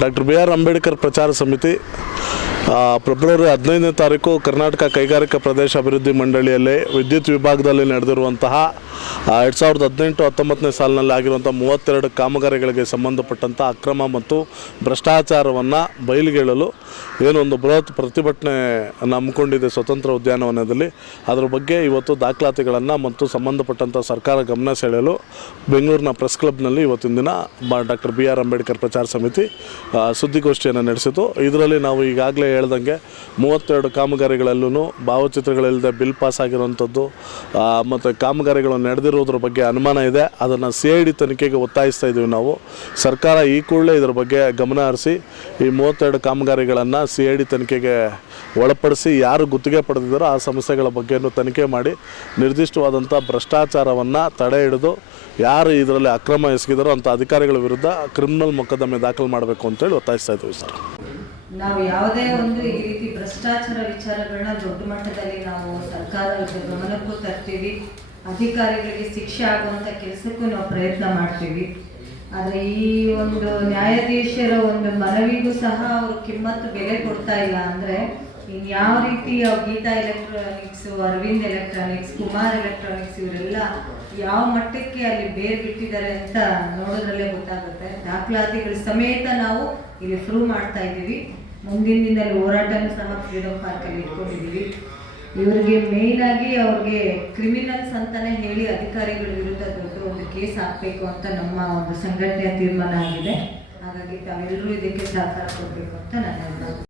Doctor B R Ambedkar ಪ್ರಚಾರ ಸಮಿತಿ February ಹದಿನೈದನೇ ತಾರೀಕು ಕರ್ನಾಟಕ ಕೈಗಾರಿಕಾ ಪ್ರದೇಶ ಅಭಿವೃದ್ಧಿ ಮಂಡಳಿಯಲ್ಲಿ ವಿದ್ಯುತ್ ವಿಭಾಗದಲ್ಲಿ ನಡೆದಿರುವಂತಹ ಎರಡು ಸಾವಿರದ ಹದಿನೆಂಟು ಹತ್ತೊಂಬತ್ತನೇ ಸಾಲಿನಲ್ಲಿ ಆಗಿರುವಂಥ ಮೂವತ್ತೆರಡು ಕಾಮಗಾರಿಗಳಿಗೆ ಸಂಬಂಧಪಟ್ಟಂಥ ಅಕ್ರಮ ಮತ್ತು ಭ್ರಷ್ಟಾಚಾರವನ್ನು ಬಯಲಿಗೆಳಲು ಏನೊಂದು ಬೃಹತ್ ಪ್ರತಿಭಟನೆ ಹಮ್ಮಿಕೊಂಡಿದೆ ಸ್ವತಂತ್ರ ಉದ್ಯಾನವನದಲ್ಲಿ ಅದರ ಬಗ್ಗೆ ಇವತ್ತು ದಾಖಲಾತಿಗಳನ್ನು ಮತ್ತು ಸಂಬಂಧಪಟ್ಟಂಥ ಸರ್ಕಾರ ಗಮನ ಸೆಳೆಯಲು ಬೆಂಗಳೂರಿನ ಪ್ರೆಸ್ ಕ್ಲಬ್ನಲ್ಲಿ ಇವತ್ತಿನ ದಿನ ಡಾಕ್ಟರ್ ಬಿ ಆರ್ ಅಂಬೇಡ್ಕರ್ ಪ್ರಚಾರ ಸಮಿತಿ ಸುದ್ದಿಗೋಷ್ಠಿಯನ್ನು ನಡೆಸಿತು. ಇದರಲ್ಲಿ ನಾವು ಈಗಾಗಲೇ ಹೇಳ್ದಂಗೆ ಮೂವತ್ತೆರಡು ಕಾಮಗಾರಿಗಳಲ್ಲೂ ಭಾವಚಿತ್ರಗಳಿಲ್ಲದೆ ಬಿಲ್ ಪಾಸ್ ಆಗಿರುವಂಥದ್ದು ಮತ್ತು ಕಾಮಗಾರಿಗಳು ನಡೆದಿರೋದ್ರ ಬಗ್ಗೆ ಅನುಮಾನ ಇದೆ. ಅದನ್ನು ಸಿ ಐ ಡಿ ತನಿಖೆಗೆ ಒತ್ತಾಯಿಸ್ತಾ ಇದ್ದೀವಿ ನಾವು. ಸರ್ಕಾರ ಈ ಕೂಡಲೇ ಇದರ ಬಗ್ಗೆ ಗಮನ ಹರಿಸಿ ಈ ಮೂವತ್ತೆರಡು ಕಾಮಗಾರಿಗಳನ್ನು ಸಿ ಐ ಡಿ ತನಿಖೆಗೆ ಒಳಪಡಿಸಿ ಯಾರು ಗುತ್ತಿಗೆ ಪಡೆದಿದ್ದಾರೋ ಆ ಸಮಸ್ಯೆಗಳ ಬಗ್ಗೆಯನ್ನು ತನಿಖೆ ಮಾಡಿ ನಿರ್ದಿಷ್ಟವಾದಂಥ ಭ್ರಷ್ಟಾಚಾರವನ್ನು ತಡೆ ಹಿಡಿದು ಯಾರು ಇದರಲ್ಲಿ ಅಕ್ರಮ ಎಸಗಿದಾರೋ ಅಂಥ ಅಧಿಕಾರಿಗಳ ವಿರುದ್ಧ ಕ್ರಿಮಿನಲ್ ಮೊಕದ್ದಮೆ ದಾಖಲು ಮಾಡಬೇಕು ಅಂತೇಳಿ ಒತ್ತಾಯಿಸ್ತಾ ಇದ್ದೀವಿ ಸರ್. ನಾವು ಯಾವುದೇ ಒಂದು ಈ ರೀತಿ ಭ್ರಷ್ಟಾಚಾರ ವಿಚಾರಗಳನ್ನ ದೊಡ್ಡ ಮಟ್ಟದಲ್ಲಿ ನಾವು ಸರ್ಕಾರದ ಗಮನಕ್ಕೂ ತರ್ತೀವಿ. ಅಧಿಕಾರಿಗಳಿಗೆ ಶಿಕ್ಷೆ ಆಗುವಂತ ಕೆಲಸಕ್ಕೂ ನಾವು ಪ್ರಯತ್ನ ಮಾಡ್ತೀವಿ. ಆದರೆ ಈ ಒಂದು ನ್ಯಾಯಾಧೀಶರ ಒಂದು ಮನವಿಗೂ ಸಹ ಅವರು ಕಿಮ್ಮತ್ತು ಬೆಲೆ ಕೊಡ್ತಾ ಇಲ್ಲ ಅಂದ್ರೆ ಯಾವ ರೀತಿ Geeta electronics, Arvind electronics, Kumar electronics ಇವರೆಲ್ಲ ಯಾವ ಮಟ್ಟಕ್ಕೆ ಅಲ್ಲಿ ಬೇರ್ ಬಿಟ್ಟಿದ್ದಾರೆ ಅಂತ ನೋಡೋದ್ರಲ್ಲೇ ಗೊತ್ತಾಗುತ್ತೆ. ದಾಖಲಾತಿಗಳ ಸಮೇತ ನಾವು ಇಲ್ಲಿ ಪ್ರೂವ್ ಮಾಡ್ತಾ ಇದ್ದೀವಿ. ಮುಂದಿನ ದಿನದಲ್ಲಿ ಹೋರಾಟನೂ ಸಹ ಫ್ರೀಡಮ್ ಪಾರ್ಕಲ್ಲಿ ಇಟ್ಕೊಂಡಿದ್ದೀವಿ. ಇವರಿಗೆ ಮೇನ್ ಆಗಿ ಅವ್ರಿಗೆ ಕ್ರಿಮಿನಲ್ಸ್ ಅಂತಾನೆ ಹೇಳಿ ಅಧಿಕಾರಿಗಳ ವಿರುದ್ಧ ದೊಡ್ಡ ಒಂದು ಕೇಸ್ ಹಾಕ್ಬೇಕು ಅಂತ ನಮ್ಮ ಒಂದು ಸಂಘಟನೆಯ ತೀರ್ಮಾನ ಆಗಿದೆ. ಹಾಗಾಗಿ ತಾವೆಲ್ಲರೂ ಇದಕ್ಕೆ ಸಹಕಾರ ಕೊಡಬೇಕು ಅಂತ ನನ್ನ